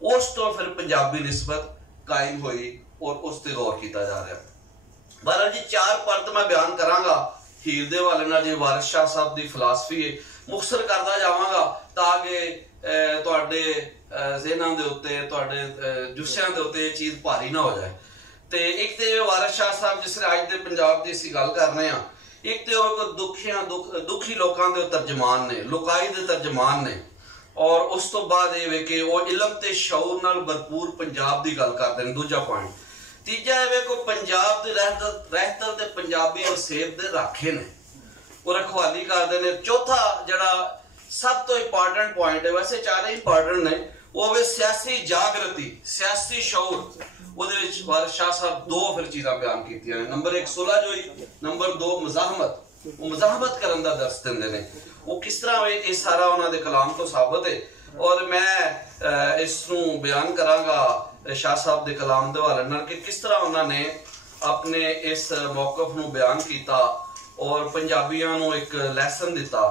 उस तो फिर पंजाबी निस्बत कायम हुई और उस ते गौर किया जा रहा। बहरहाल जी 4 परत मैं बयान करांगा हीर दे हवाले नाल जी वारिस शाह साहब दी फिलासफी है, मुखसर करदा जावांगा ताकि तुहाडे ज़हनां दे उत्ते तुहाडे जुस्सियां दे उत्ते चीज़ भारी ना हो जाए। ते एक ते वारिस शाह साहब जिस अज दे पंजाब दी असीं गल कर रहे हैं, एक ते दुखी लोकां दे तर्जमान ने, लुकाई दे तर्जमान ने, और उस तो बाद ये वे कि वो इलम ते शऊर नाल भरपूर पंजाब दी गल करदे ने। दूजा पॉइंट तीजा है को पंजाब दे रहतर ते पंजाबी और सेब दे राखे ने, वो रखवाली करदे ने। चौथा जड़ा सब तो इंपॉर्टेंट पॉइंट है, वैसे चारे इंपॉर्टेंट ने, वो वे सियासी जागृति, सियासी शऊर। वारिस शाह साहब 2 फिर चीज़ां बयान कीतियां ने। नंबर 1 सुलहजोई, नंबर 2 मज़ाहमत। वो मज़ाहमत करन दा दर्स दिंदे ने। वो किस तरह ये सारा उन्हां दे कलाम तो साबित है, और मैं इसनूं बयान करांगा शाह साहब दे कलाम दे हवाले नाल कि किस तरह उन्होंने अपने इस मौकफ नूं बयान किया और पंजाबियों नूं एक लैसन दिता।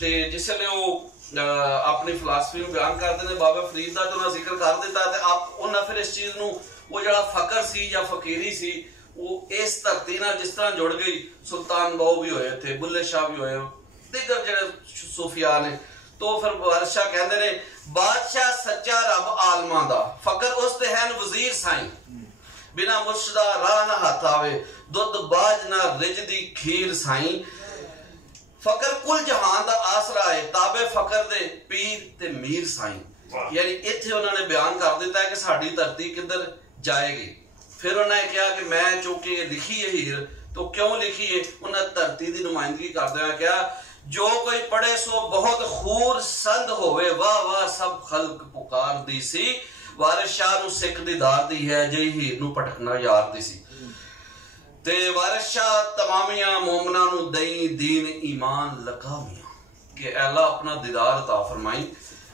ते जिसले वो अपनी फिलासफी नूं बयान करते हैं, बाबा फरीद का तो उन्होंने जिक्र कर दिता, ते आप उन्हें फिर इस चीज़ नूं वो जड़ा फकर सी या फकीरी सी वो इस धरती नाल जिस तरह जुड़ गई। सुल्तान बाहू भी होए थे, बुल्ले शाह भी होए, दीगर जड़े सूफिया ने। तो फिर वारिस शाह कहते ने बादशाह सच्चा रब आलमा दा, फकर उस ते हैं वजीर साईं, बिना मुर्शदा राह ना हथ आवे, दुध बाज ना रिजदी खीर साईं, फकर कुल जहान दा आसरा है, ताबे फकर दे पीर ते मीर साईं। यानी इत्थे उन्होंने बयान कर दिता है कि साडी धरती किधर जाएगी। फिर उन्होंने कहा कि मैं चूंकि लिखी है हीर, तो क्यों लिखी है, उन्हें धरती की नुमाइंदगी करते हुए क्या, जो कोई पढ़े सो बहुत खूर संद होवे, वाह वाह सब खल्क पुकार दी सी, वारिस शाह नूं सिख दी दार दी है, जे हीर नूं पटकना यार दी सी। ते वारिस शाह तमामिया मोमना नूं दई दीन ईमान लकामिया, कि अल्लाह अपना दीदार अता फरमाई।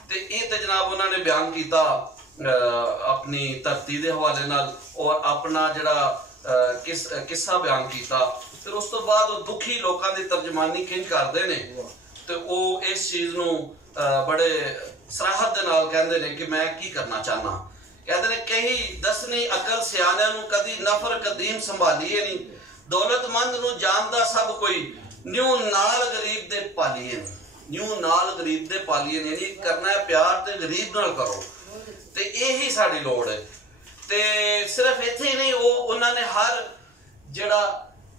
ते ये ते जनाब उन्होंने बयान किया अपनी धरती के हवाले नाल, और अपना जड़ा किस्सा बयान किया। फिर उस तो बाद वो दुखी लोगों की तर्जमानी किंज करते हैं, तो वो इस चीज़ नूं बड़े सराहत दे नाल कहते हैं कि मैं की करना चाहना। कहते हैं कही दसनी अकल सियाणिਆਂ ਨੂੰ कदी नफर कदीम संभालीए नहीं, दौलतमंद नूं जानदा सब कोई, न्यू नाल गरीब दे पालीए नहीं, न्यू नाल गरीब दे पालीए नहीं, यानी करना है प्यार ते गरीब नाल करो। ते यही साडी लोड़ है। ते सिर्फ इत्थे ही नहीं, वो उन्होंने हर जड़ा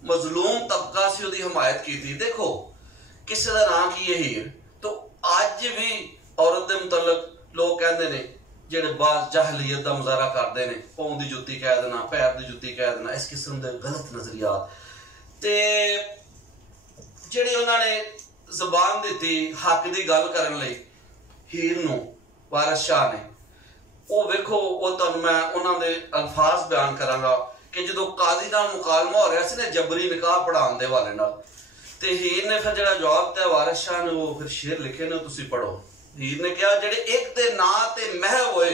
मजलूम तबका सी उहदी हिमायत की थी। देखो किसी का नाम की है हीर, तो अज भी औरत के मुतलक लोग कहते हैं जेडे बाज जाहलीयत का मुजाहरा करते हैं, पाँव की जुत्ती कह देना, पैर की जुत्ती कह देना, इस किस्म के गलत नजरियात। ते जेड़ी उन्होंने जबान दी हक की गल करने लई हीर नूं वारिस शाह ने, वो वेखो वो तुहानूं मैं उन्होंने अल्फाज बयान करांगा कि जो काजी नाल मुकालमा हो रहा सी ना जबरी निकाह पढ़ाने के हवाले नाल, ते हीर ने फिर जो जवाब दिया वारिस शाह ने, वो फिर शेर लिखे ने, तुसीं पढ़ो। हीर ने कहा जेडे एक दे ना ते महव होए,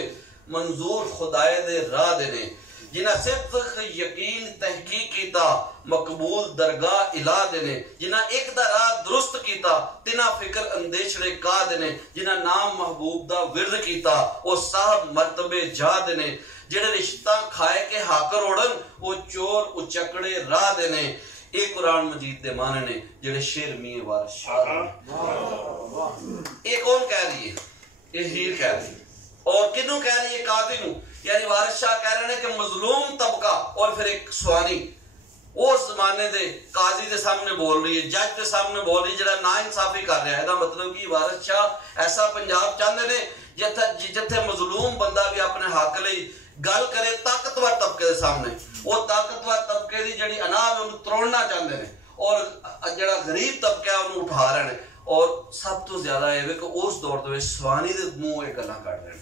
मंजूर खुदाए दे राह दे ने, जिन्हें सिद्क यकीन तहकीक कीता, मकबूल दरगाह इला दे ने, जिन्हें एक दा राह दुरुस्त कीता, तिना फिक्र अंदेशड़े का दे ने, जिन्हें नाम महबूब दा विरद कीता, वो साहब मर्तबे जा दे ने, जेडे रिश्ता खाए के हाकर ओढ़न, वो चोर उचकड़े राह दे ने। ये कुरान मजीद दे माने ने जेडे शेर मियां वारिस शाह। ये कौन कह रही है? ये हीर कह रही है। और किनू कह रही है? काजी नू। यानी वारिस शाह कह रहे हैं कि मजलूम तबका, और फिर एक स्वानी उस जमाने दे काजी के सामने बोल रही है, जज के सामने बोल रही है, जो ना इंसाफी कर रहा है। इसका मतलब कि वारिस शाह ऐसा पंजाब चाहते हैं जिथे मजलूम बंदा भी अपने हक लई गल करे ताकतवर तबके के सामने, वो ताकतवर तबके की जी अना उन्हें तरोड़ना चाहते हैं, और जड़ा गरीब तबका है उन्हें उठा रहे हैं। और सब तो ज्यादा है कि उस दौर के स्वानी के मुंह ये गल्लां कढ रहे हैं,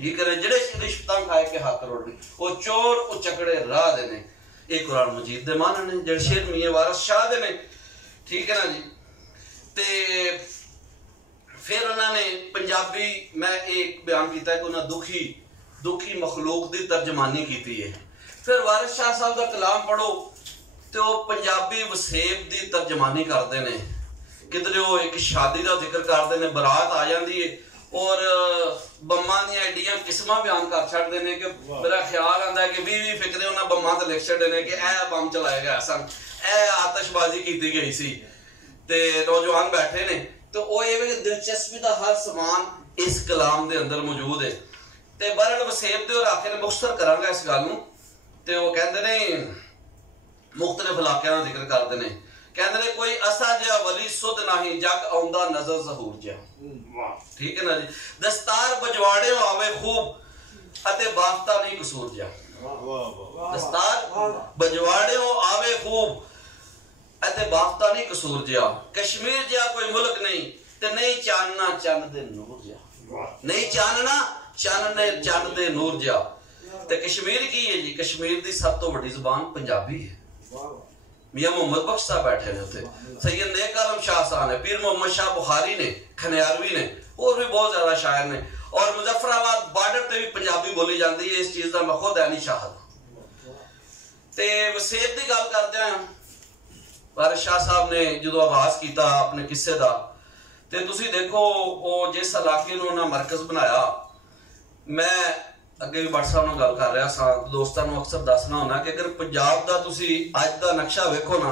ठीक है, जेडे रिश्वतां खाए के हक रोड़ने, वो चोर उचकड़े राह दे ने। ये कुरान मजीद दे माने ने जेडे शेर मियां वारिस शाह दे ने, ठीक है ना जी। ते फिर उन्होंने पंजाबी मैं एक बयान किया कि उन्हें दुखी मखलूक की तर्जमानी की है। फिर वारिस शाह साहब का कलाम पढ़ो तो पंजाबी वसेब की तर्जमानी करते हैं। किधरे वो एक शादी का जिक्र करते हैं, बरात आ जाती है, और बम्मा दी एडियां किस्मां बयान कर छड़दे ने कि मेरा ख्याल आंदा है कि 20 फिक्रे उन्हां बम्मां ते लिख छड़े ने कि ए बम चलाए गए सन, ए आतशबाजी की गई सी, ते नौजवान बैठे ने। तो वो ये दिलचस्पी का हर समान इस कलाम दे अंदर मौजूद है। ते बरल वसेब दे और आखिर मुख्तसर करांगा इस गल नूं। ते वो कहंदे ने मुख्तलिफ इलाकिਆਂ ਦਾ ਜ਼ਿਕਰ ਕਰਦੇ ਨੇ, कहते ने कोई असा जिहा वली सुध नहीं जग आउंदा नजर जहूर जिहा। ठीक है ना जी। दस्तार बजवाड़े आवे खूब अते बाफ्ता नहीं कसूर जिहा। दस्तार बजवाड़े आवे खूब अते बाफ्ता नहीं कसूर जिहा। कश्मीर जिहा कोई मुल्क नहीं ते नहीं चानना चंद दे नूर जिहा। नहीं चानना चंद दे नूर जिहा। ते कश्मीर की है जी? कश्मीर दी सब तो बड़ी जुबान पंजाबी है। मियां मोहम्मद बख्श साहब बैठे ने उत्थे, सैयद नेक आलम शाह साहब ने, पीर मोहम्मद शाह बुखारी ने, खनियारवी ने, और भी बहुत ज्यादा शायर ने। और मुजफ्फराबाद बॉर्डर ते भी पंजाबी बोली जाती है। इस चीज का मैं खुद ऐनी शाहद। ते वसेब की गल करते हैं, वारिस शाह साहब ने जो आगाज किया अपने किस्से का, ते तुसी देखो वो जिस इलाके नूं उन्हां मरकज बनाया, मैं अगे भी भट्ट साहब नाल गल कर रहा सा, दोस्तां नूं अक्सर दसना होना कि अगर पंजाब दा तुसी अज दा नक्शा वेखो ना,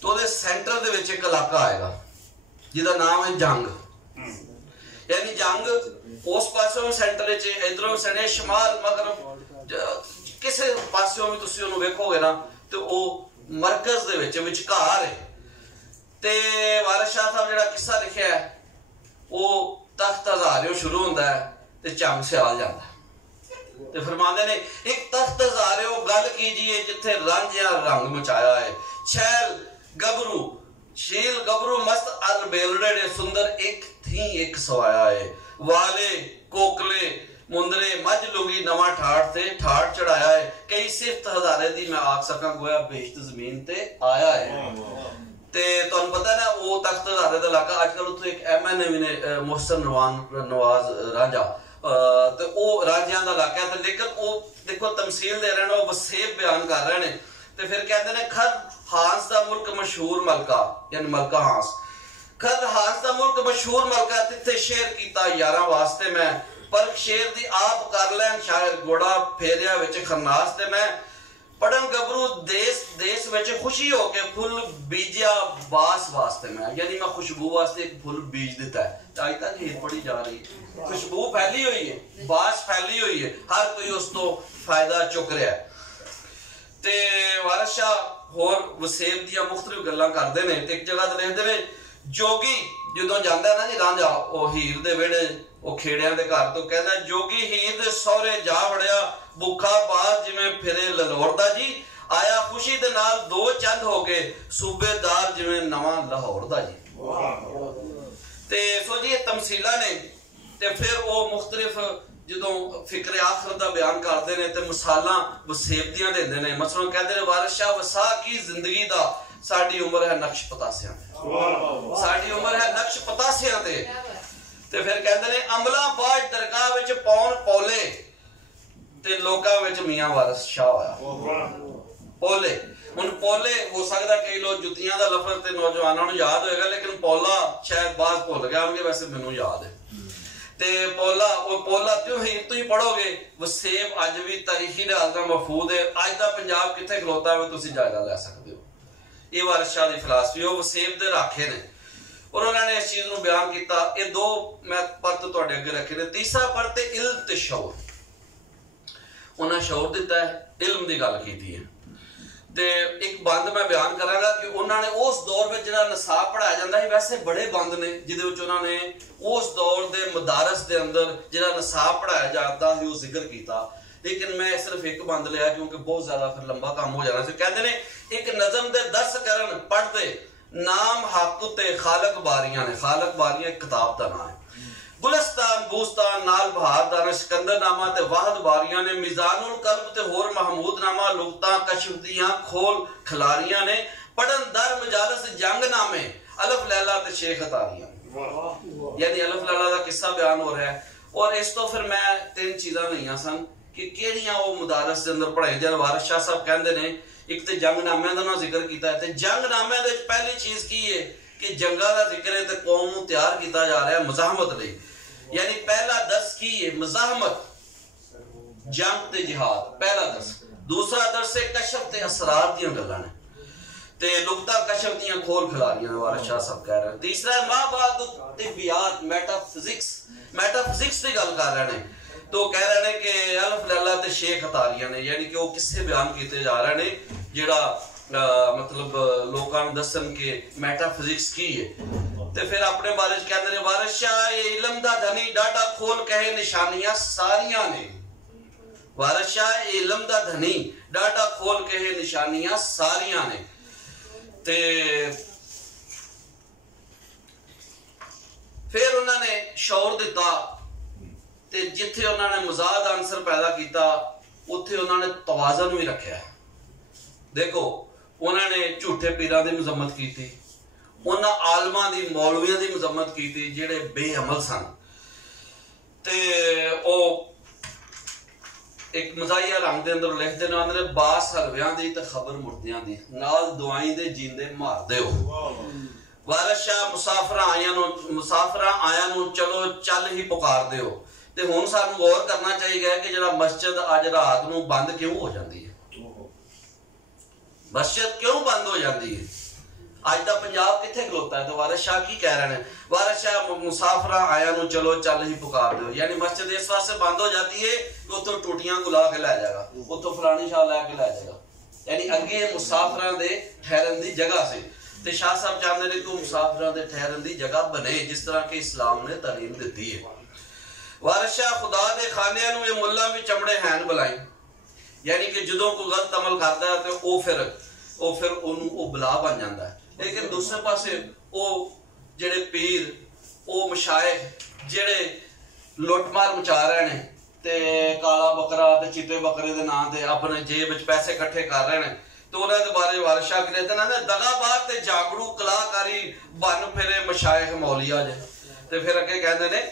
तो उहदे सेंटर दे विच एक इलाका आएगा जिहदा नाम है जंग। यानी जंग उस पासों सेंटर विच, इधरों सने शमाल मगरब किसे पासों भी तुसी उहनूं वेखोगे ना, तो वो मरकज दे विच विचकार है। ते वारिस शाह साहब जिहड़ा किस्सा लिखिया है वो तख्त हज़ारियों शुरू होंदा है ते चंग सियाल जांदा है। ते फरमांदे ने एक तख्त हज़ारियों गल कीजिए जिथे रांझिया रंग मचाया है। छैल गबरू शील गबरू मस्त अल बेलड़े ने सुंदर एक थी एक सवाया है। वाले कोकले मुंदरे मज लुंगी नवा ठाठ से ठाठ चढ़ाया है। कई सिफ्त हज़ारे दी मैं आख सका गोया बेशत जमीन ते आया है। ते तुहानू पता है ना वो तख्त हज़ारे दा इलाका अजकल उत्थे एक MNA भी ने मोहसिन नवाज रांझा, तो वो रांझियां दा इलाका है। लेकिन वो देखो तमसील दे रहे हैं, वो वसेब बयान कर रहे हैं। तो फिर कहते हैं खर हांस दा मुल्क मशहूर मलका, यानी मलका हांस। खर हांस दा मुल्क मशहूर मलका तिथे शेर कीता यारां वास्ते मैं, पर शेर दी आप कर लैन शायर घोड़ा फेरिया विच खरनास ते मैं। पढ़न गबरू देश देश विच खुशी हो के फुल बीजिया बास वास्ते मैं, यानी मैं खुशबू वास्ते एक फुल बीज दिता है। अज तक हीर पड़ी जा रही है, खुशबू फैली हुई है, बास फैली हुई है, हर कोई उस तो फायदा चुक रहा है। ते वारिस शाह होर वसेब दियां मुख्तलिफ गल्लां करदे ने। ते एक जगह ते लिखदे ने जोगी जदों जांदा ना जी रांझा ओ हीर दे वेड़े ओ खेड़ियां दे घर, तो कहंदा जोगी हीर दे सौरे जा वड़िया भुखा बाज जिवें फिरे ललौरदा जी। आया खुशी दे नाल दो चंद हो गए सूबेदार जिवें नवां लाहौर दा जी। ते सो जी तमसीला ने। ते फिर वो मुख्तलिफ जदों फिक्र आखिर दा बयान करते हैं तो मिसालां वसेब दियां देंदे ने। मसलन कहते हैं वारिस शाह वसा की जिंदगी दा साडी उम्र है नक्श पतासियां ते, साडी उम्र है नक्श पतासियां ते। ते फिर कहते हैं अमला बाज दरगाह विच पौन पौले ते लोकां विच मियां वारिस शाह होया। पोले हुण पोले हो सकदा कई लोग जुत्तियां दा लफज ते नौजवानां नूं याद होएगा, लेकिन पोला शायद बाज भुल गया होंगे, वैसे मैनूं याद है। ते पोला वो पोला त्यों ही तुम पढ़ोगे वसेब अज भी तारीखी लिहाज नाल महफूज है। अज दा पंजाब कित्थे खलोता है तुसीं जायजा ले सकते हो। ये वारिस शाह दी फिलासफी वो वसेब दे राखे ने और उन्होंने इस चीज नूं बयान किया। ये दो मैं परत तुहाडे अगे रखे ने। तीसरा परत इल्म ते शऊर। उन्हें शऊर दिता है, इल्म की गल की है। ते एक बंद मैं बयान करांगा कि उन्होंने उस दौर में जिहड़ा निसाब पढ़ाया जाता है, वैसे बड़े बंद ने जिहदे विच उन्होंने उस दौर के मदारस के अंदर जिहड़ा निसाब पढ़ाया जाता है वो जिक्र किया, लेकिन मैं सिर्फ एक बंद लिया क्योंकि बहुत ज्यादा फिर लंबा काम हो जाना। कहते ने एक नज़म दे दर्स करन पढ़ते नाम हक ते खालक बारियां ने। खालक बारियां एक किताब का नाम है। गुलस्तान बूस्तान नाल बहार दा सिकंदर नामा ते वाहद बारियां ने। मिजानुल कल्ब ते होर महमूद नामा लुगता कशफ दियां खोल खिलारियां ने। पढ़न दर मजालस जंग नामे अलफ लैला ते शेख अतारियां। यानी अलफ लैला दा किस्सा बयान हो रहा है। और इस तो फिर मैं तीन चीज़ां लईआं सन कि केड़ियां वो मुदारस दे अंदर पढ़ाई जान। वारिस शाह साहब कहंदे ने एक तो जंगनामे का ना जिक्र किया है। जंगनामे दे पहली चीज़ की है कि जंगा का जिक्र है तो कौम नूं तैयार किया जा रहा है मुजाहमत लई। यानी पहला दर्स की है मज़ाहमत, जंग ते जिहाद, पहला दर्स। दूसरा दर्स है कशफ ते असरार दी गल्लां ने ते लुगता कशफ दी खोल खिलारियां वारिस शाह साहब कह रहे हैं। तीसरा है माबाद तिबियात, मेटाफिजिक्स, मेटाफिजिक्स की गल कर रहे हैं। तो कह रहे हैं कि अल्फ लैला ते शेख अतारिया ने, यानी कि वो किस्से बयान किए जा रहे हैं जेड़ा मतलब लोगों को दसन के मेटाफिजिक्स की है। ते फिर अपने बारे च कहते हैं वारिस शाह इलम दा धनी डाडा खोल कहे निशानियां सारियां ने, वारिस शाह इलम दा धनी डाडा खोल कहे निशानियां सारियां ने। ते फिर उन्होंने शौर दिता ते जिथे उन्होंने मजाद आंसर पैदा किया उत्थे उन्होंने तवाज़न भी रखा। देखो उन्होंने झूठे पीरां दी मजम्मत की, उन्होंने आलमां दी मौलवियां दी मजम्मत की जेड़े बेअमल सन। ते ओ एक मजाहिया रंग दे अंदर लिखते ने आंदे बास हलवियां दी ते खबर मुर्दियां दी नाल दुआई दे जींदे मार दिओ। वारिस शाह मुसाफिरां आया नु चलो चल ही पुकार दिओ। ते हुण सानू गौर करना चाहिए कि जरा मस्जिद अज रात नू बंद क्यों हो जाती है, मस्जिद क्यों बंद हो जाती है? अज दा पंजाब किथे खलोता है? तो वारिस शाह की कह रहे हैं, वारिस शाह मुसाफिरां आया नु चलो चल ही पुकार दो, यानी मस्जिद इस वास्ते बंद हो जाती है कि उतो टूटियां गुला के लै जाएगा, उतो फलानी शाह लैके लै जाएगा, यानी अगे मुसाफिरां दे ठहरन दी जगह से। ते शाह साहब चाहते हैं कि मुसाफिरां दे ठहरन दी जगह बने जिस तरह के इस्लाम ने तालीम दी है। वारिस शाह खुदा दे खाने नु ये मुल्ला भी चमड़े हैन बुलाई, यानी कि जदों कोई गलत अमल करता है तो वो फिर ओनू बला बन जाता है। लेकिन दूसरे पासे वो जेड़े पीर वो मशाइख जेड़े लुटमार मचा रहे हैं ते काला बकरा ते चिट्टे बकरे दे नाम ते अपने जेब विच पैसे इकट्ठे कर रहे हैं, तो उन्हां दे बारे वारिस शाह कहते हैं ना दगाबाज ते जागड़ू कलाकारी बन फिरे मशाइख मौलिया जे। ते फिर अगे कहते हैं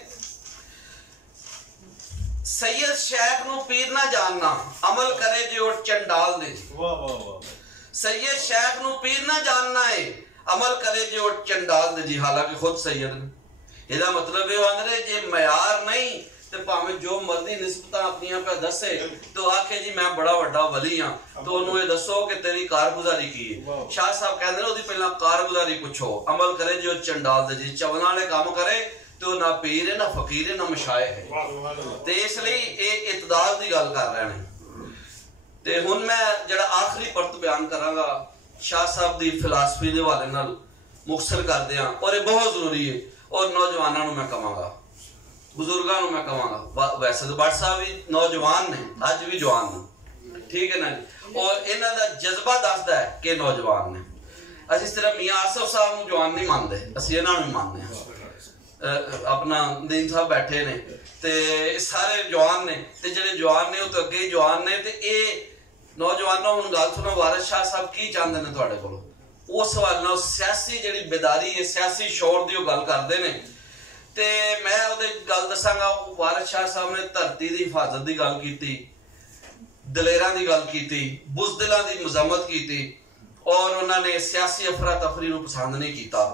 सैयद शेख नु पीर ना जानना अमल करे जो चंडाल दे। वाह वाह वाह। सैयद शेख नु पीर ना जानना है अमल करे जो चंडाल दे जी, हालांकि खुद सैयद ने। ਇਹਦਾ मतलब ये आंदे जे मयार नहीं ते भावें जो मर्जी निस्बतां अपनियां पे दसे तो आखे जी मैं बड़ा वड्डा वली हां, तो ओनू ये दसो कि तेरी कारगुजारी की है। शाह साहब कहंदे ने ओदी पहला कारगुजारी पुछो, अमल करे जो चंडाल दे जी, चवल वाले काम करे तो ना पीर है ना फकीर है ना मशाइख है। ते इसलिए ये इतदाल दी गल कर रहे हैं। ते हुण मैं जड़ा आखिरी परत बयान करांगा शाह साहब दी फिलासफी दे हवाले नाल मुख्तसर कर दियां, और ये बहुत जरूरी है। और नौजवानों नूं मैं कहांगा, बुजुर्गां नूं मैं कहांगा, वैसे तो भट्ट साहब भी नौजवान ने, अज भी जवान ने, ठीक है ना जी, और इन्हां दा जज्बा दसदा है कि नौजवान ने। असीं सिर्फ मियां आसफ साहब नूं जवान नहीं मानते, असीं इन्हां नूं मानते हैं। अपना दीन साहब बैठे ने ते सारे जवान ने, ते जेड़े जवान ने तो अगे जवान ने। ते ये नौजवानों हुण गल सुनो, वारिस शाह साहब की चाहते हैं तुहाडे कोलों? उस सवाल नाल सियासी जिहड़ी बेदारी है, सियासी शौर दी गल करदे ने। ते मैं ओहदे गल दसांगा, वारिस शाह साहब ने धरती दी हिफाजत दी गल कीती, दलेरां दी गल कीती, बुज़दिलां दी मज़म्मत कीती, और उन्होंने सियासी अफरा तफरी नूं पसंद नहीं कीता।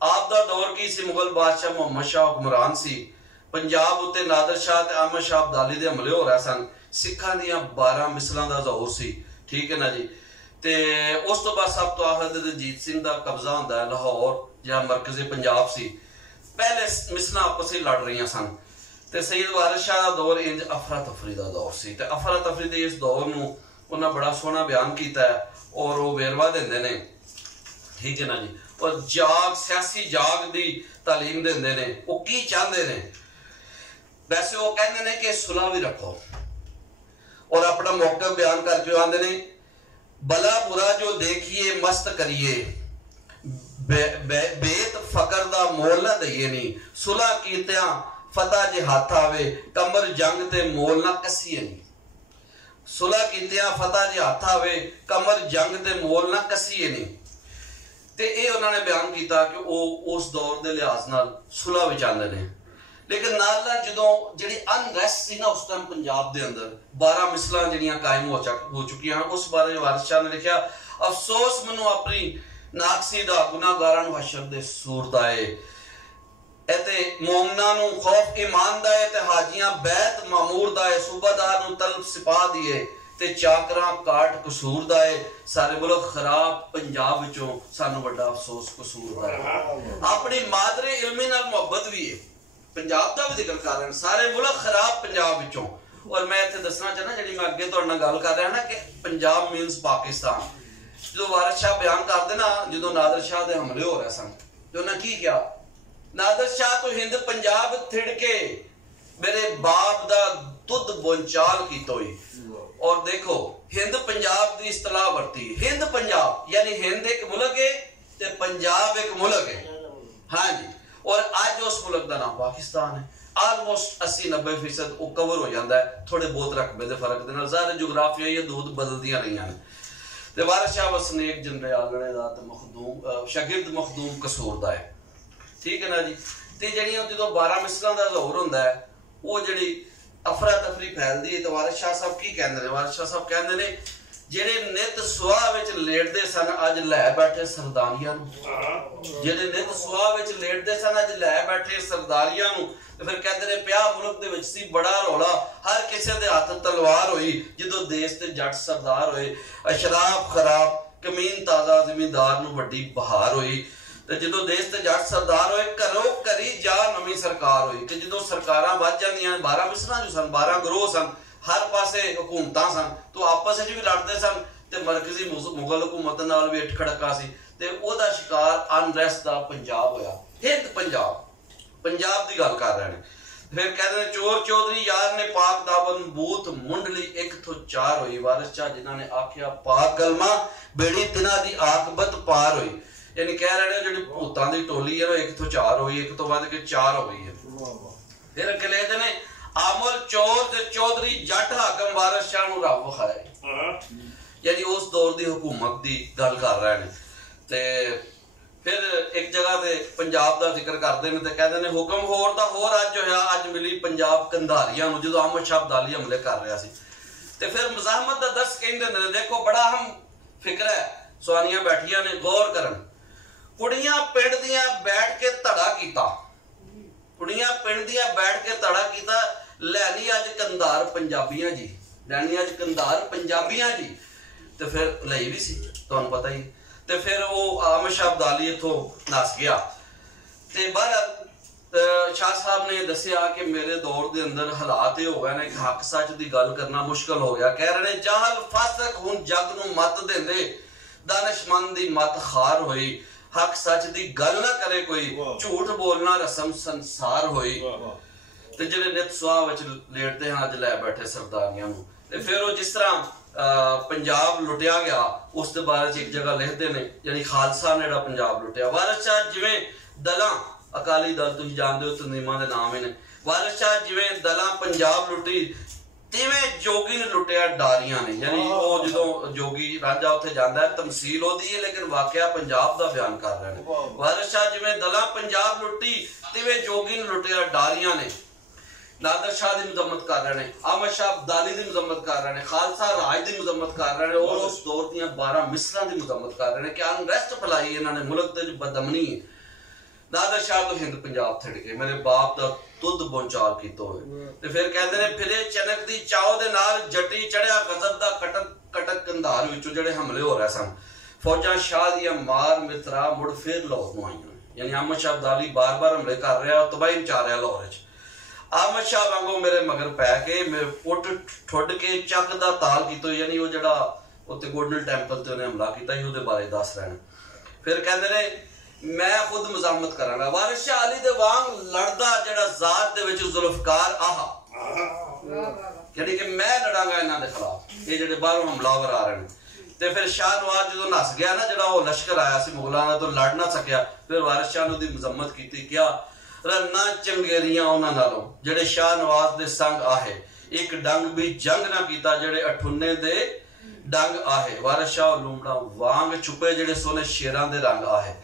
आप दा दौर की सी, मुगल बादशाह मुहम्मद शाह हुक्मरान सी, पंजाब उत्ते नादर शाह ते अहमद शाह अब्दाली दे हमले हो रहे सन, सिखां दियां 12 मिसलां दा जोर सी, ठीक है ना जी। ते उस तो बाद सब तो आखिर रंजीत सिंह दा कब्जा हुंदा है लाहौर जिहड़ा मरकजी पंजाब सी। पहले मिसलां आपस में लड़ रही सन, ते सैयद वारिस शाह दा दौर इंज अफरा तफरी दा दौर सी। ते अफरा तफरी दे इस दौर नूं उन्हां बड़ा सोहना बयान कीता है, और वो वेरवा देंदे ने, ठीक है ना जी। और जाग सियासी जाग दी तालीम देंदे ने, वो की चाहते ने? वैसे वो कहते ने कि सुलह भी रखो, और अपना मौका बयान करके आंदे ने भला बुरा जो देखिए मस्त करिए, बेत फकर दा मोल ना दईए नहीं, सुलह कीतियां फतह जे हाथ आवे, कमर जंग ते मोल ना कसीए नहीं। सुलह कीतियां फतह जे हाथ आवे, कमर जंग ते मोल ना कसीए नहीं। ते ये उन्होंने बयान किया कि वो उस दौर के लिहाज नाल सुलह भी चाहते हैं। लेकिन नाल नाल जदों जिहड़ी अनरेस्ट सी ना उस टाइम पंजाब दे अंदर 12 मिसलां जिहड़ियां कायम हो चुकियां हैं, उस बारे वारिस शाह ने लिखा, अफसोस मैनू अपनी नाकसी दा, गुनाहगारां नूं हशर दे सूरत आए, इते मोमना नू खौफ ईमान दा है ते हाजियां बैत मामूर दा है सूबादार नू तलब सिपा दी है ते चाकरां काट कसूर दा है सारे मुल्क खराब पंजाब विचों सानू बड़ा अफसोस कसूर दा है अपनी मादरे इल्मी नाल मोहब्बत भी है पंजाब दा भी जिक्र कर रहे हैं सारे मुल्क खराब पंजाब विचों और मैं इत्थे दसना चाहना जेडी मैं अगे तुहाडे नाल गल कर रहा ना कि पंजाब मीनस पाकिस्तान जो वारिस शाह बयान करदे ना जो नादर शाह दे हमले हो रहे सन जो ना की क्या नादर शाह तो हिंद पंजाब थिड़के मेरे बाप दा दुध बोंचाल कीतो ही और देखो हिंद पंजाब दी इस्तलाह वरती हिंद पंजाब यानी हिंद एक मुल्क है ते पंजाब एक मुल्क है हाँ जी और आज उस मुल्क का नाम पाकिस्तान है ऑलमोस्ट 80-90% वो कवर हो जाता है थोड़े बहुत रकबे के फर्क के नाल ज़ाहिर जोग्राफिया ये दूध बदलदियां रही हैं ते वारिस शाह वसनीक जनरे आलड़े दा ते मखदूम शागिर्द मखदूम कसूर दा है ठीक है ना जी ते जड़ियां जो 12 मिसलों का ज़ोर होंदा है वो जड़ी अफरा तफरी फैलदी है तो वारिस शाह साहब की कहंदे ने वारिस शाह साहब कहंदे ने जेड़े नित सुआह विच लेटदे सन अज लै बैठे सरदारियां नूं जेड़े नित सुआह विच लेटदे सन अज लै बैठे सरदारियां नूं ते फिर कहंदे ने प्या मुल्क दे विच सी बड़ा रौला हर किसे दे हत्थ तलवार होई जदों देश ते जट सरदार होए अशराफ खराब कमीन ताजा जमींदार नूं वड्डी बहार होई ते जदों देश ते जट सरदार होए घरों घरी जा नवीं सरकार होई कि जदों सरकारां वध जांदियां 12 मिसरां जो सन 12 ग्रोह सन हर पासे हुकूमतां सन तो आपस में भी लड़ते सन ते मरकजी मुगल हुकूमत नाल भी इठ खड़का सी ते ओदा शिकार अनरेस्ट दा पंजाब होया हिंद पंजाब दी गल कर रहे हैं फिर कहते हैं चोर चौधरी यार ने पाक दाबन बूथ मुंडली 1 तो 4 हुई वारिस शाह जिन्हां ने आख्या पाक कलमा बेड़ी तिना दी आकबत पार हुई यानी कह रहे हैं जो भूतां दी टोली है 1 तो 4 हुई 1 तो वध के 4 हुई है फिर अगे लेते ने आमल चोर ते चौधरी जट हाकम वारिस शाह नूं रब विखाए यानी उस दौर दी हुकूमत दी गल कर रहे हैं ते फिर एक जगह ते पंजाब दा जिक्र करदे ने ते कहदे ने हुक्म होर दा होर अज होया अज मिली पंजाब कंधारियां नूं जदों अहमद शाह अब्दाली हमले कर रहा सी ते फिर मुजाहमत दा दस कहंदे ने देखो बड़ा अहम फिक्र है सुआनियां बैठियां ने गौर करन कुड़ियां पिंड दियां बैठ के धड़ा कीता कुड़ियां पिंड दियां बैठ के धड़ा कीता लैनी अज कंधार पंजाबियां जी लैनी अज कंधार पंजाबियां जी ते फिर लई भी सी तुहानूं पता ही ते फिर वो अहमद शाह अब्दाली इथों नस गया ते बाहर शाह साहब ने दसिया कि मेरे दौर के अंदर हालात ये हो गए ने कि हक सच की गल करना मुश्किल हो गया कह रहे जाहल फासक हुण जग नूं मत देंदे दानिशमंद दी मत खार होई हक सच दी गल ना करे कोई झूठ बोलना रस्म संसार होई ते जेड़े नित सुआह विच लेटदे हां अज लै बैठे सरदारियां नूं ते फिर वो जिस तरह पंजाब लुटिया गया उस दे बारे च एक जगह लिखदे ने यानी खालसा ने जेड़ा पंजाब लुटिया वारिस शाह जिवें दलां अकाली दल तुसीं जानदे हो तंजीमां दे नाम ने वारिस शाह जिवें दलां पंजाब लुटी तिवें जोगी ने लुटिया डारियां ने यानी वो जदों जोगी रांझा उत्थे जांदा है तमसील होदी है लेकिन वाकया पंजाब दा बयान कर रहे हैं वारिस शाह जिवें दलां पंजाब लुटी तिवें जोगी ने लुटिया डारियां ने नादर शाह दी मजम्मत कर रहे हैं अहमद शाह अब्दाली दी मजम्मत कर रहे हैं खालसा राज दी मजम्मत कर रहे हैं और उस दौर दियां 12 मिसरां दी मजम्मत कर रहे हैं कि अनरेस्ट फैलाई इन्हां ने मुल्क ते बदअमनी है नादर शाह तो हिंद पंजाब छड़ के मेरे बाप दा दुध बोंचाल कीतो होए ते फिर कहंदे ने फिरे चनक दी चाव दे नाल जट्टी चढ़िया गजब दा कटक कंधार विचों जेड़े हमले हो रहे सन फौजां शाह दियां मार मित्रा मुड़ फिर लाहौर नूं आईयां यानी अहमद शाह अब्दाली बार-बार हमले कर रहा तबाही मचा रहा लाहौर विच अहमद शाह वांगू मेरे मगर पै के मेरे पुट ठुड के चक दा ताल कीतो यानी वो जेड़ा उत्ते गोल्डन टैंपल ते उन्हें हमला कीता ही ओहदे बारे दस रहे हैं फिर कहंदे ने मैं खुद मजामत करांगा वारिस शाह अली दे वांग लड़दा जेड़ा जात दे विच जुल्फकार आहा यानी कि मैं लड़ांगा इन्हां दे खिलाफ ये जेड़े बाहरों हमलावर आ रहे हैं ते फिर शाह नवाज जो नस गया ना जेड़ा वो लश्कर आया सी मुगलां दा तो लड़ ना सकिया फिर वारिस शाह ने दी मजम्मत कीती क्या रन्ना चंगेरियां उन्हां नालों जेड़े शाह नवाज दे संग आहे एक डंग भी जंग ना कीता जेड़े अठुन्ने दे डंग आहे वारिस शाह लूमड़ा वांग छुपे जेड़े सोने शेरां दे रंग आहे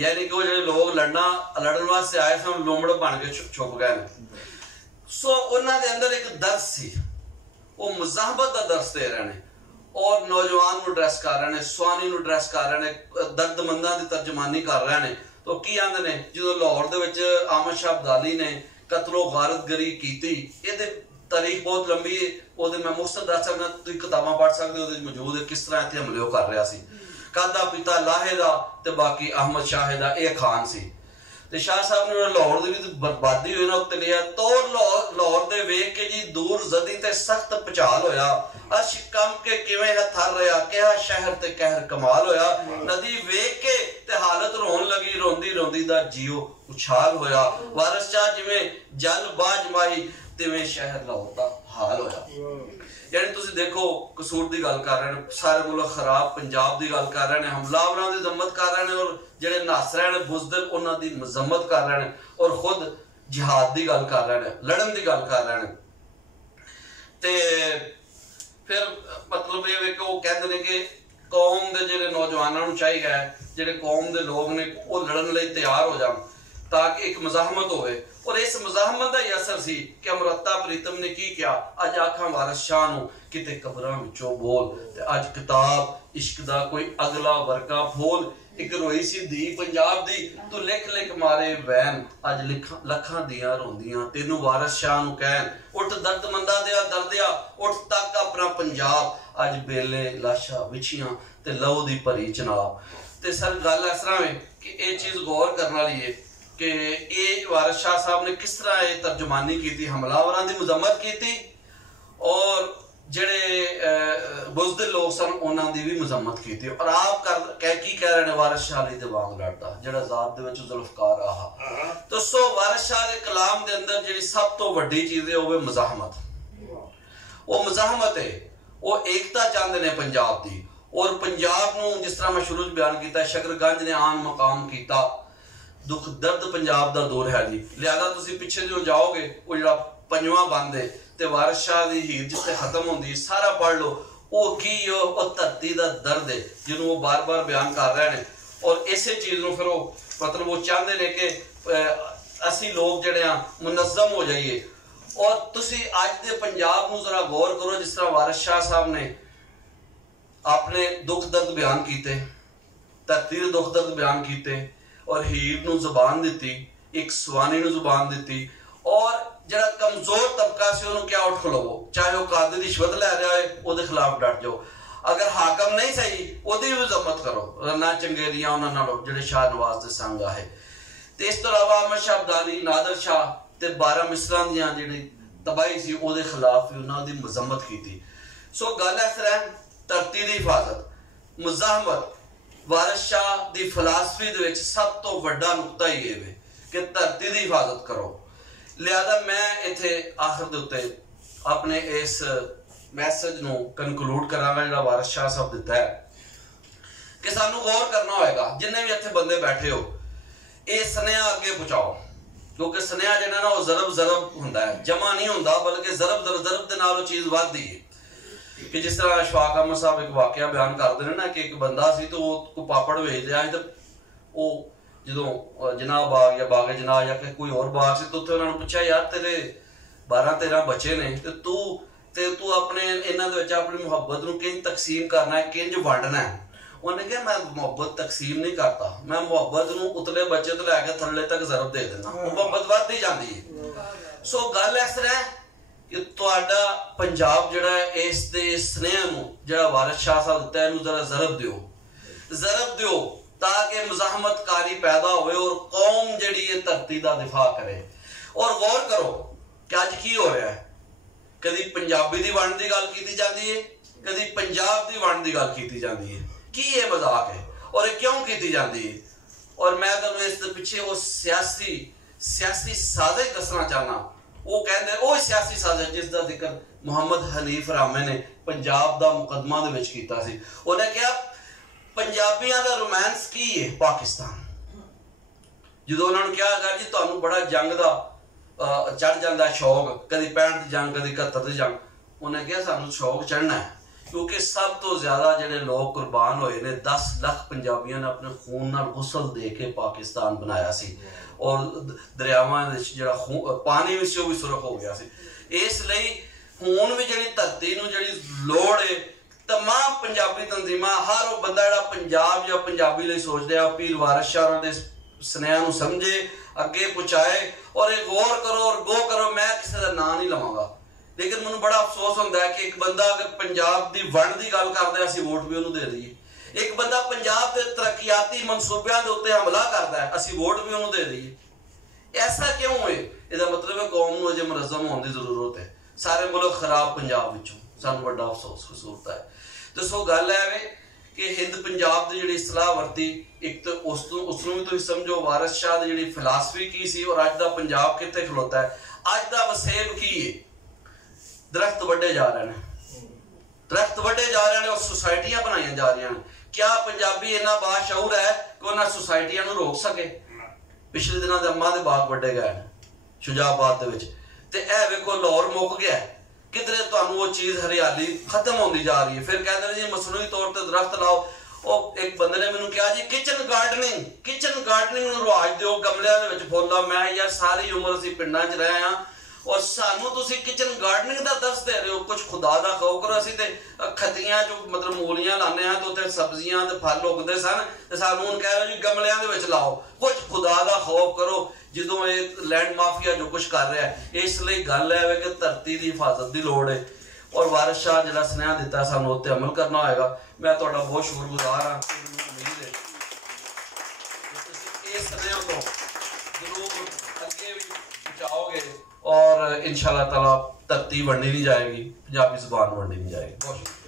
यानी कि वो जेड़े लोग लड़न वास्ते आए सन लूमड़ बन के छुप गए सो उन्हां दे अंदर एक दर्द सी वो मुजाहबत दा दर्द दे रहे ने और नौजवान नूं ड्रेस कर रहे ने सुआनी नूं ड्रेस कर रहे ने दर्दमंदां दी तर्जमानी कर रहे ने तो की आंदे ने जो लाहौर दे विच अहमद शाह अब्दाली ने कतलो गारतगरी कीती, ये तारीख बहुत लंबी है, वो मैं मुख्तसर दस सकदा, तुसीं किताबां पढ़ सकदे हो, मौजूद है किस तरह इत्थे हमले कर रहा सी। कादा पिता लाहे दा ते बाकी अहमद शाह दा ये खान सी। ते शाह साहब ने लाहौर दी भी बर्बादी होई ना उत्ते लिया तो लाहौर दे वेख के जी दूर जदी ते सख्त भुचाल होया, अर्श कम के किवें है थर रहा, क्या शहर ते कहर कमाल होया, नदी वेख के ते हालत रोन लगी, रोंदी रोंदी दा जियो उछाल होया, वारिस शाह जिवें जल बाज माही तिवें शहर लाहौर दा हाल होया। यानी तुसी देखो कसूर की गल कर रहे हैं, सारे मुल्क खराब, पंजाब की गल कर रहे हैं, हमलावरां की मजम्मत कर रहे हैं, और जेडे नस रहे हैं बुजदिल उन्हां दी मजम्मत कर रहे हैं, और खुद जिहाद की गल कर रहे हैं, लड़न की गल कर रहे हैं। ते फिर मतलब ये कि वो कहते हैं कि कौम के जेडे नौजवानों को चाहिए, जेडे कौम के लोग ने वो लड़न लई तैयार हो जान ताकि एक मजाहमत होवे, और इस मजाहमत का ही असर सी कि अमृता प्रीतम ने की किया, अज आखा वारिस शाह नूं किते कबरां विचों बोल, ते अज किताब इश्क दा कोई अगला वर्का फोल, एक रोई सी धी पंजाब दी तू लिख लिख मारे वैन, अज लखां दियां रोंदियां तेनू वारिस शाह नूं कहन, उठ दर्दमंदा दिया दर्दिया उठ तक अपना पंजाब, अज बेले लाशा विछियां ते लहू दी भरी चनाब। ते सर गल इस तरह है कि ये चीज गौर करने वाली है कि ये वारिस शाह साहब ने किस तरह ये तर्जुमानी की थी, हमलावरां दी मजम्मत की थी, और जेडे बुजदिल लोग सन उन्हां दी भी मजम्मत की थी। और आप कह रहे हैं वारिस शाह अली दे वांग लड़दा जेड़ा ज़ात दे विच जुल्फकार आहा, तो सो वारिस शाह दे कलाम दे अंदर जेड़ी सब तो वड्डी चीज है वो मज़ाहमत, वो मज़ाहमत है, वो एकता चाहते ने पंजाब दी, और पंजाब नूं जिस तरह मैं शुरू च बयान किया शकरगंज ने आन मकाम किया, दुख दर्द पंजाब दा दूर है जी। लिहाजा तुसी पिछे जो जाओगे वो जिहड़ा पंजवां बंद है ते वारिस शाह दी हीर जिथे खत्म होंदी सारा पढ़ लो, वो की वो धरती दा दर्द है जिन्हों वो बार बार बयान कर रहे हैं, और इसे चीज नूं फिर वो मतलब वो चाहते हैं कि असी लोग जिहड़े आ मुनज़्ज़म हो जाइए। और तुसी अज दे पंजाब नूं जरा गौर करो, जिस तरह वारिस शाह साहब ने अपने दुख दर्द बयान किए, धरती दे दुख दर्द बयान किए, और हीर नूं जुबान दी, एक सवानी नूं जुबान दी, और जरा कमजोर तबका से उन्होंने क्या उठ खलोवो, चाहे वह कादी रिश्वत लै रहा है उसके खिलाफ डट जाओ, अगर हाकम नहीं सही ओदी भी जम्मत करो, रन्ना चंगेरियां उन्हां नालों जिहड़े शाह नवाज दे संग आहे। ते इस तो अलावा अहमद शाह अब्दाली, नादर शाह ते 12 मिसरां दियां जिहड़ी तबाही सी ਉਹਦੇ खिलाफ भी उन्हां दी मजम्मत की। सो गल इस तरह धरती की हिफाजत, मुजाहमत, वारिस शाह दी फिलासफी दे विच सब तो वड्डा नुकता ही ये वे कि धरती की हिफाजत करो। लिहाजा मैं इत्थे आखिर दे उत्ते अपने इस मैसेज नूं कनकलूड करांगा जिहड़ा वारिस शाह साहब दिता है कि सानू गौर करना होएगा, जिन्ने भी इत्थे बंदे बैठे हो, ये सनेहा अगे पहुंचाओ, क्योंकि सनेहा जिहड़ा ना वो जरब जरब हुंदा है, जमा नहीं हुंदा, बल्कि जरब दे नाल वो चीज वधदी है। कि जिस तरह अशफाक अहमद साहब एक वाकया बयान करते हैं ना कि एक बंदा सी तो वो पापड़ भेज दिया, तो वो जो जनाब बाग या बाग जनाब या कोई और बाग से, तो उन्होंने पूछा यार तेरे 12-13 बच्चे ने, तो तू अपने इन्हां दे विच अपनी मुहब्बत नूं किंज तकसीम करना है, किंज वंडना है। उन्हें कहा मैं मुहब्बत तकसीम नहीं करता, मैं मुहब्बत नूं उतले बच्चे तो लैके थल्ले तक जरब दे देना, मुहब्बत वधदी जांदी है। सो गल इस तरह कि तुहाडा पंजाब जिहड़ा है इस दे स्नेह नूं जिहड़ा वारिस शाह साहब दिता है इहनूं जरा जरब दिओ ताकि मुजाहमतकारी पैदा होवे और कौम जिहड़ी है धरती दा दिफा करे। और गौर करो कि अज की हो रहा है, कदी पंजाबी दी वंड दी गल कीती जांदी है, कदी पंजाब दी वंड दी गल कीती जांदी है, की ये मजाक है और ये क्यों कीती जांदी है। और मैं तुहानूं इस दे पिछे वो सियासी साजिश दसना चाहना, वो कहते वो सियासी साजिश जिसका जिक्र मुहम्मद हनीफ रामे ने पंजाब दा मुकदमा दे विच कीता सी। उन्हें कहा पंजाबियां दा रोमांस की है पाकिस्तान, जो उन्होंने कहा अगर जी तुहानूं बड़ा जंग दा चढ़ जाता शौक, कभी 65 की जंग कभी 71 की जंग, उन्हें कहा सानूं शौक चढ़ना है क्योंकि सब तो ज्यादा जिहड़े लोग कुर्बान होए ने 10 लाख पंजाबियों ने अपने खून नाल गुसल दे के पाकिस्तान बनाया सी, और दरियावां दे जिहड़ा पानी भी सी वो भी सुरख हो गया सी। इसलिए हुण भी जिहड़ी धरती नूं जिहड़ी लोड़ है, तमाम पंजाबी तंजीमां, हर वो बंदा जिहड़ा पंजाब या पंजाबी लई सोचदा है, पीर वारिस शाह दे ਸੁਨੇਹਾ ਨੂੰ ਸਮਝੇ, ਅੱਗੇ ਪਹੁੰਚਾਏ ਔਰ ਇਹ ਗੌਰ ਕਰੋ ਔਰ ਗੋ ਕਰੋ। ਮੈਂ ਕਿਸੇ ਦਾ ਨਾਂ ਨਹੀਂ ਲਵਾਂਗਾ, ਲੇਕਿਨ ਮੈਨੂੰ ਬੜਾ ਅਫਸੋਸ ਹੁੰਦਾ ਹੈ ਕਿ ਇੱਕ ਬੰਦਾ ਅਗਰ ਪੰਜਾਬ ਦੀ ਵੰਡ ਦੀ ਗੱਲ ਕਰਦਾ ਅਸੀਂ ਵੋਟ ਵੀ ਉਹਨੂੰ ਦੇ ਦਈਏ। ਇੱਕ ਬੰਦਾ ਪੰਜਾਬ ਦੇ ਤਰੱਕੀਆਤੀ ਮਨਸੂਬਿਆਂ ਦੇ ਉੱਤੇ ਹਮਲਾ ਕਰਦਾ ਹੈ, ਅਸੀਂ ਵੋਟ ਵੀ ਉਹਨੂੰ ਦੇ ਦਈਏ। ਐਸਾ ਕਿਉਂ ਹੈ? ਇਹਦਾ ਮਤਲਬ ਹੈ ਕੌਮ ਨੂੰ ਅਜੇ ਮੁਨਜ਼ਮ ਹੋਣ ਦੀ ਜ਼ਰੂਰਤ ਹੈ। ਸਾਰੇ ਮੁਲਕ ਖਰਾਬ ਪੰਜਾਬ ਵਿੱਚੋਂ, ਸਾਨੂੰ ਵੱਡਾ ਅਫਸੋਸ ਕਸੂਰਤ ਹੈ। ਤੇ ਸੋ ਗੱਲ ਹੈ ਵੇ ਕਿ ਹਿੰਦ ਪੰਜਾਬ ਦੀ ਜਿਹੜੀ ਇਸਲਾਹ ਵਰਤੀ, ਇੱਕ ਤਾਂ ਉਸ ਨੂੰ ਵੀ ਤੁਸੀਂ ਸਮਝੋ ਵਾਰਿਸ ਸ਼ਾਹ ਦੀ ਜਿਹੜੀ ਫਿਲਾਸਫੀ ਕੀ ਸੀ ਔਰ ਅੱਜ ਦਾ ਪੰਜਾਬ ਕਿੱਥੇ ਖਲੋਤਾ ਹੈ। ਅੱਜ ਦਾ ਵਸੇਬ ਕੀ ਹੈ? ਦਰਖਤ ਵੱਡੇ ਜਾ ਰਹੇ ਨੇ, ਦਰਖਤ ਵੱਡੇ ਜਾ ਰਹੇ ਨੇ ਔਰ ਸੁਸਾਇਟੀਆਂ ਬਣਾਈਆਂ ਜਾ ਰਹੀਆਂ ਨੇ। क्या पंजाबी इन्ना बाशऊर है कि उन्हें सोसाइटियां नूं रोक सके? पिछले दिनों अम्मा दे बाग वड्डे गए शुजाबाद दे विच, ते ऐ वेखो लाहौर मुक गया, किधरे तुहानूं वो चीज़ हरियाली खत्म होती जा रही है। फिर कहते हैं जी मसनूई तौर पर दरख्त लाओ। और एक बंदे ने मैनूं कहा जी किचन गार्डनिंग नूं रवाज दिओ, गमलिਆਂ ਦੇ ਵਿੱਚ फुल लाओ। मैं यार सारी उम्र असीं पिंडां 'च रहे हां और सानू तुसी किचन गार्डनिंग दा दस दे रहे हो। कुछ खुदा दा खौफ करो। असीं ते खतियां जो मतलब मूलियां लाने हैं तो उत्थे सब्जियां ते फल उगदे सन, ते सानू हुण कह रहे हो जी गमलिਆਂ ਦੇ ਵਿੱਚ लाओ। कुछ खुदा दा खौफ करो ਜਦੋਂ ਇਹ लैंड माफिया जो कुछ कर रहा है। इस लिए गल है कि धरती की हिफाजत की लोड़ है और वारिस शाह जिहड़ा सुनेहा दिता सानू उत्ते अमल करना होएगा। मैं तुहाडा बहुत शुक्रगुजार हाँ। उम्मीद है इस सुनेहे को जरूर अगे भी पहुंचाओगे और इंशाअल्लाह ताला धरती वंडी नहीं जाएगी, पंजाबी ज़ुबान वंडी नहीं जाएगी। बहुत शुक्रिया।